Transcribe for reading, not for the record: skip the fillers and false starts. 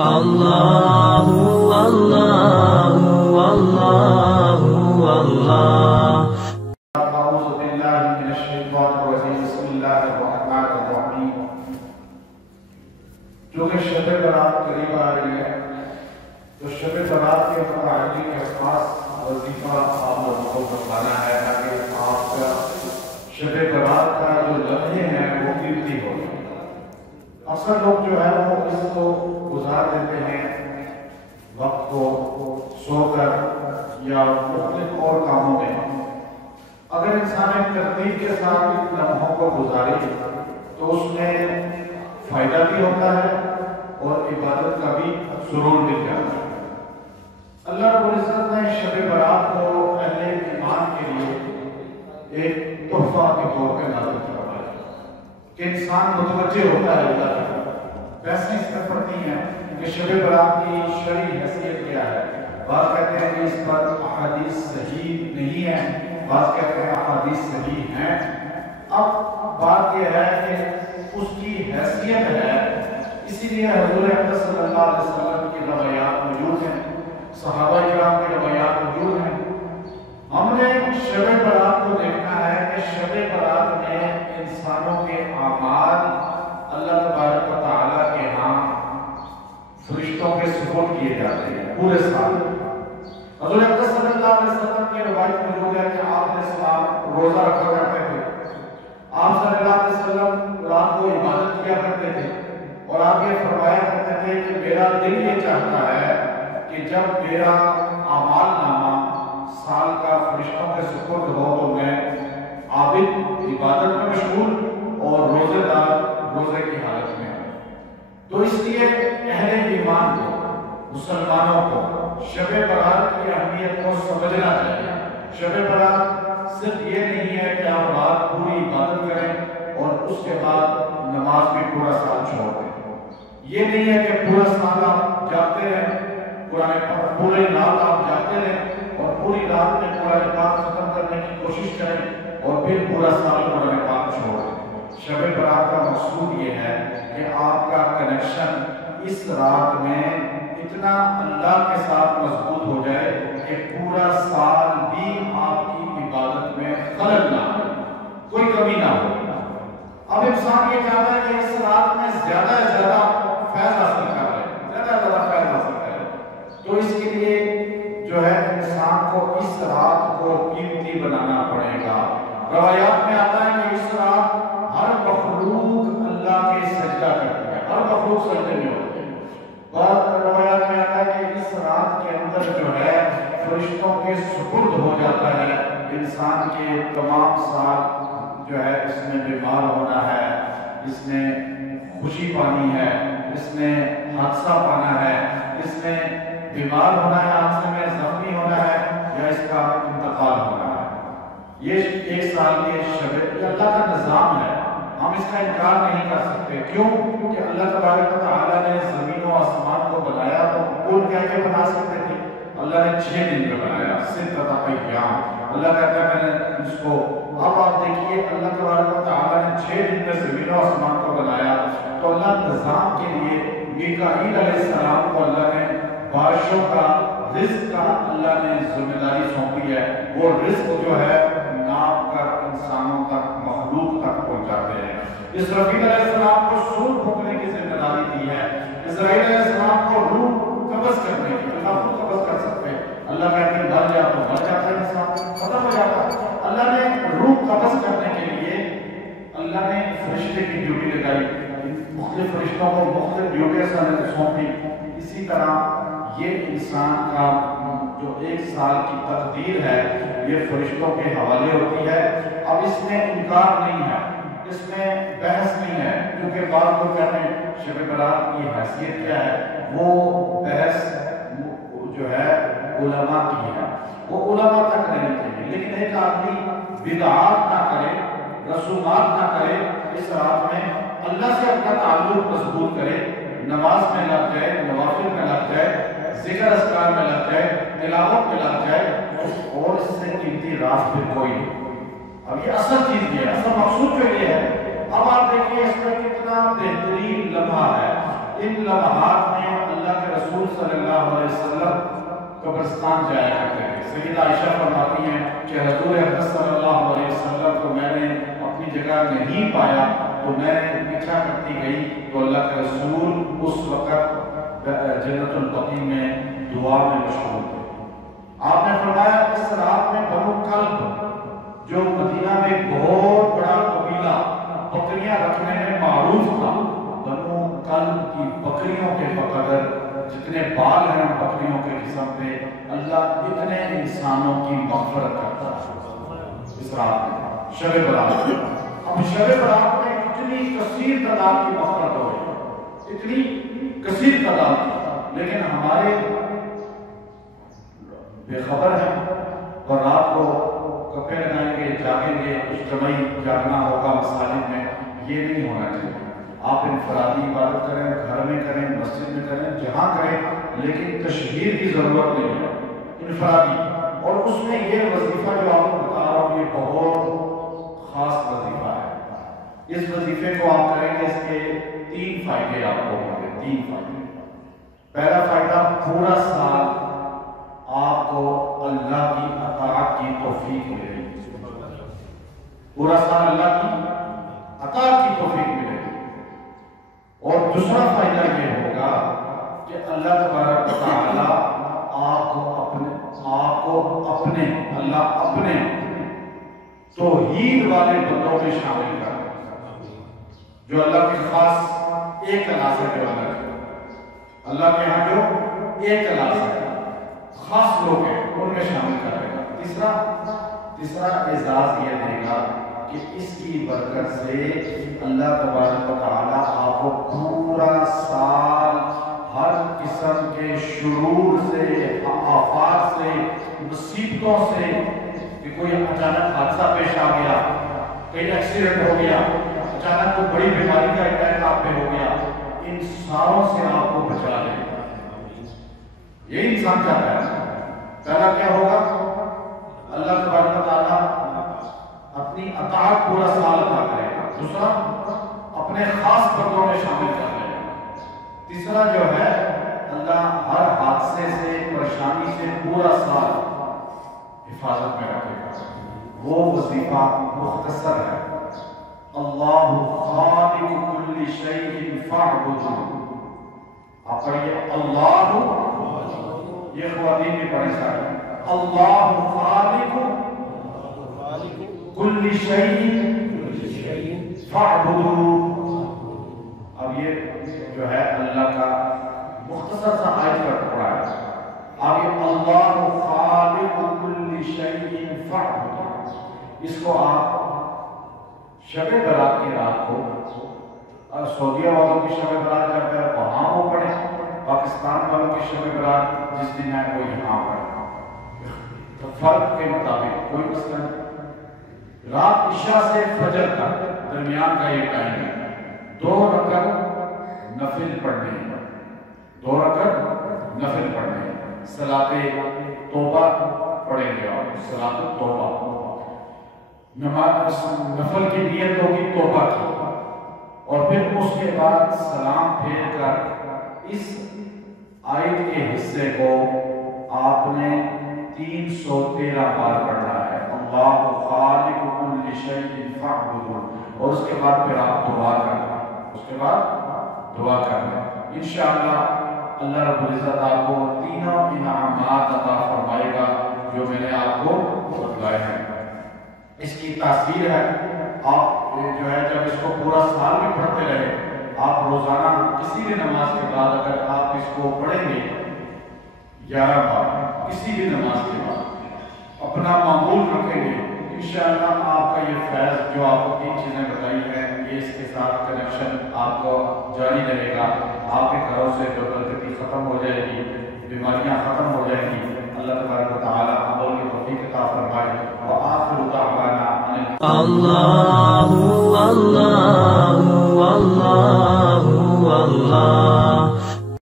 اللہ اللہ اللہ اللہ۔ اعوذ باللہ من الشیطان الرجیم، بسم اللہ الرحمن الرحیم۔ چونکہ شب برات قریب آ رہی ہے تو شب برات کے متعلق ایک خاص وظیفہ آپ لوگوں کو بتانا ہے تاکہ آپ کا شب برات کا جو لمحے ہیں وہ قیمتی ہو۔ اکثر لوگ جو ہے وہ اس کو گزار دیتے ہیں وقت کو سو کر یا مختلف اور کاموں میں۔ اگر انسان ایک ترتیب کے ساتھ ان لمحوں کو گزارے تو اس میں فائدہ بھی ہوتا ہے اور عبادت کا بھی سرور مل جاتا ہے۔ اللہ رب العزت نے شب برات کو اہل ایمان کے لیے ایک تحفہ کے طور پہ نازل فرمایا کہ انسان متوجہ ہوتا ہے اللہ کی طرف۔ ویسے اس میں فرق نہیں ہے کہ شب برات کی شرعی حیثیت کیا ہے۔ بعض کہتے ہیں کہ اس پر احادیث صحیح نہیں ہے، بعض کہتے ہیں احادیث صحیح ہیں۔ اب بات یہ ہے کہ اس کی حیثیت ہے، اسی لیے حضور اکرم صلی اللہ علیہ وسلم کی روایات موجود ہیں، صحابہ کرام کی روایات موجود ہیں۔ ہم نے شب برات کو دیکھنا ہے کہ شب برات میں انسانوں کے اعمال اللہ تبارک و تعالیٰ کے ہاں فرشتوں کے سپرد کیے جاتے ہیں پورے سال۔ حضور اکرم صلی اللہ علیہ وسلم کی روایت موجود ہے کہ آپ نے سلام روزہ رکھا کرتے تھے، آپ صلی اللہ علیہ وسلم رات کو عبادت کیا کرتے تھے اور آپ یہ فرمایا کرتے تھے کہ میرا دل یہ چاہتا ہے کہ جب میرا اعمال نامہ سال کا فرشتوں کے سپرد ہو تو میں عابد عبادت میں مشغول اور روزے دار روزے کی حالت میں ہوں۔ تو اس لیے اہل ایمان کو، مسلمانوں کو شب برات کی اہمیت کو سمجھنا چاہیے۔ شب برات صرف یہ نہیں ہے کہ آپ رات پوری عبادت کریں اور اس کے بعد نماز بھی پورا سال چھوڑ دیں۔ یہ نہیں ہے کہ پورا سال آپ جاگتے رہیں، پورے رات آپ جاگتے رہیں اور پوری رات میں قرآن پاک ختم کرنے کی کوشش کریں اور پھر پورا سال قرآن پاک چھوڑ دیں۔ شب برات کا مقصود یہ ہے کہ آپ کا کنیکشن اس رات میں اتنا اللہ کے ساتھ مضبوط ہو جائے کہ پورا سال بھی آپ کی عبادت میں خلل نہ ہو، کوئی کمی نہ ہو۔ اب انسان یہ چاہتا ہے کہ اس رات میں زیادہ سے زیادہ فیض حاصل کر لے، زیادہ سے زیادہ فیض حاصل کرے، تو اس کے لیے جو ہے انسان کو اس رات کو قیمتی بنانا پڑے گا۔ روایات میں آتا ہے کہ اس رات ہر مخلوق اللہ کے سجدہ کرتی ہے، ہر مخلوق سجدے میں ہوتی ہے۔ بعض روایات میں آتا ہے کہ اس رات کے اندر جو ہے فرشتوں کے سپرد ہو جاتا ہے انسان کے تمام سال جو ہے اس میں بیمار ہونا ہے، اس نے خوشی پانی ہے، اس نے حادثہ پانا ہے، اس نے بیمار ہونا ہے، حادثے میں زخمی ہونا ہے یا اس کا انتقال ہونا ہے۔ یہ ایک سال کے شب، یہ اللہ کا نظام ہے، ہم اس کا انکار نہیں کر سکتے۔ کیوں؟ کہ اللہ تبارک و تعالیٰ نے زمین و آسمان کو بنایا تو کل کیا کہ بنا سکتے تھے؟ اللہ نے 6 دن میں بنایا، ستۃ ایام۔ اللہ کہتا ہے میں نے اس کو، اب آپ دیکھیے اللہ تبارک و تعالیٰ نے 6 دن میں زمین و آسمان کو بنایا تو اللہ نظام کے لیے میکائیل علیہ السلام کو اللہ نے بارشوں کا، رزق کا اللہ نے ذمہ داری سونپی ہے۔ وہ رزق جو ہے ناپ کر انسانوں تک، مخلوق تک پہنچاتے ہیں۔ اسرافیل علیہ السلام کو سور پھونکنے کی ذمہ داری دی ہے، اسرائیل علیہ السلام کو روح قبض کرنے کی، اللہ کو قبض کر سکتے ہیں۔ اللہ کہتے ہیں مر جا تو مر جاتا ہے، انسان ختم ہو جاتا ہے۔ اللہ نے روح قبض کرنے کے لیے اللہ نے فرشتے کی ڈیوٹی لگائی، مختلف فرشتوں کو مختلف ڈیوٹیاں سونپی۔ اسی طرح یہ انسان کا جو 1 سال کی تقدیر ہے یہ فرشتوں کے حوالے ہوتی ہے۔ اب اس میں انکار نہیں ہے، اس میں بحث نہیں ہے، کیونکہ بعض لوگ کہتے ہیں شب برات کی حیثیت کیا ہے، وہ بحث جو ہے علماء کی ہے، وہ علماء تک رہنی چاہیے۔ لیکن ایک آدمی بدعات نہ کرے، رسومات نہ کرے، اس رات میں اللہ سے اپنا تعلق مضبوط کرے، نماز میں لگ جائے، نوافل میں لگ جائے، ذکر اذکار میں لگ جائے، تلاوت میں لگ جائے، اور اس سے قیمتی راز پھر کوئی نہیں۔ اب یہ اصل چیز یہ ہے، اصل مقصود جو یہ ہے۔ اب آپ دیکھیے اس میں کتنا بہترین لمحہ ہے، ان لمحات میں اللہ قبرستان جایا کرتے تھے. سیدہ عائشہ فرماتی ہیں کہ حضور اقدس صلی اللہ علیہ وسلم کو میں نے اپنی جگہ نہیں پایا تو میں پیچھا کرتی گئی تو اللہ کے رسول اس وقت جنت البقیع میں دعا میں مشغول تھے. آپ نے فرمایا اس رات میں بنو کلب جو مدینہ میں بہت بڑا قبیلہ بکریاں رکھنے میں معروف تھا، بنو کلب کی بکریوں کے بقدر جتنے بال ہیں بکریوں کے قسم پہ اللہ اتنے انسانوں کی مغفرت کرتا ہے اس رات میں شب برات میں. اب شب برات میں اتنی کثیر تعداد کی مغفرت ہو رہی، اتنی کثیر تعداد کی، لیکن ہمارے بے خبر ہیں اور رات کو کپڑے لگائیں گے، جاگیں گے، اجتماعی جاگنا ہوگا مساجد میں. یہ نہیں ہونا چاہیے. آپ انفرادی عبادت کریں، گھر میں کریں، مسجد میں کریں، جہاں کریں، لیکن تشہیر کی ضرورت نہیں ہے. انفرادی، اور اس میں یہ وظیفہ جو آپ کو بتا رہا ہوں یہ بہت خاص وظیفہ ہے. اس وظیفے کو آپ کریں گے، اس کے 3 فائدے آپ کو ہوں گے. 3 فائدے. پہلا فائدہ، پورا سال آپ کو اللہ کی اطاعت کی توفیق ملے گی. پورا سال اللہ کی اطاعت کی توفیق ملے گی. اور دوسرا فائدہ یہ ہوگا کہ اللہ تبارک و تعالی آپ کو اپنے اللہ اپنے توحید والے بندوں میں شامل کر، جو اللہ کے خاص ایک کلاس ہے، جو اللہ کے ہاں جو ایک کلاس ہے، خاص لوگ ہیں، ان میں شامل کرے گا. تیسرا اعزاز یہ دے گا کہ اس کی برکت سے اللہ تبارک و تعالی آپ کو پورا سال ہر قسم کے شرور سے، آفات سے، مصیبتوں سے، کہ کوئی اچانک حادثہ پیش آ گیا، کہیں ایکسیڈنٹ ہو گیا، اچانک کوئی بڑی بیماری کا اٹیک آپ پہ ہو گیا، ان ساروں سے آپ کو بچا لے. یہ انسان چاہتا ہے. پہلا کیا ہوگا؟ اللہ تبارک و تعالیٰ اپنی اطاعت پورا سال ادا کرے گا. دوسرا، اپنے خاص بندوں میں شامل کر لے گا. تیسرا جو ہے، اللہ ہر حادثے سے، پریشانی سے پورا سال حفاظت میں رکھے گا. وہ وظیفہ مختصر ہے. اللہ خالق کل شیء فاعبدہ. آپ پڑھیے اللہ، یہ خواتین بھی پڑھیں سارے. اللہ خالق کل شیء فاعبدہ. اب یہ جو ہے اللہ کا مختصر سا آیت کا ٹکڑا ہے. اب یہ اللہ خالق کل شیء فاعبدہ، اس کو آپ شب برات کی رات کو، سعودیہ والوں کی شب برات جب ہے وہاں وہ پڑھیں، پاکستان والوں کی شب برات جس دن ہے وہ یہاں پڑھیں. فرق کے مطابق کوئی مسئلہ نہیں. رات عشاء سے فجر تک درمیان کا یہ ٹائم ہے. 2 رکعت نفل پڑھنے ہیں، 2 رکعت نفل پڑھنے ہیں. صلاۃ توبہ پڑھیں گے آپ، صلاۃ توبہ. نماز نفل کی نیت ہوگی توبہ کی، اور پھر اس کے بعد سلام پھیر کر اس آیت کے حصے کو آپ نے 313 بار پڑھنا ہے. اللہ خالق کل شیء فاعبدہ. اور اس کے بعد پھر آپ دعا کرنا، اس کے بعد دعا کرنا. انشاءاللہ اللہ رب العزت آپ کو تینوں انعامات عطا فرمائے گا جو میں نے آپ کو بتلائے ہیں. اس کی تاثیر ہے، آپ جو ہے جب اس کو پورا سال بھی پڑھتے رہے، آپ روزانہ کسی بھی نماز کے بعد اگر آپ اس کو پڑھیں گے 11 بار، کسی بھی نماز کے بعد اپنا معمول رکھیں گے، انشاءاللہ آپ کا یہ فیض جو آپ کو 3 چیزیں بتائی ہیں، یہ اس کے ساتھ کنیکشن آپ کو جاری رہے گا. آپ کے گھروں سے غربت ختم ہو جائے گی، بیماریاں ختم ہو جائیں گی. اللہ تبارک و تعالی عمل کی توفیق عطا فرمائے. وآخر دعوانا ان اللہ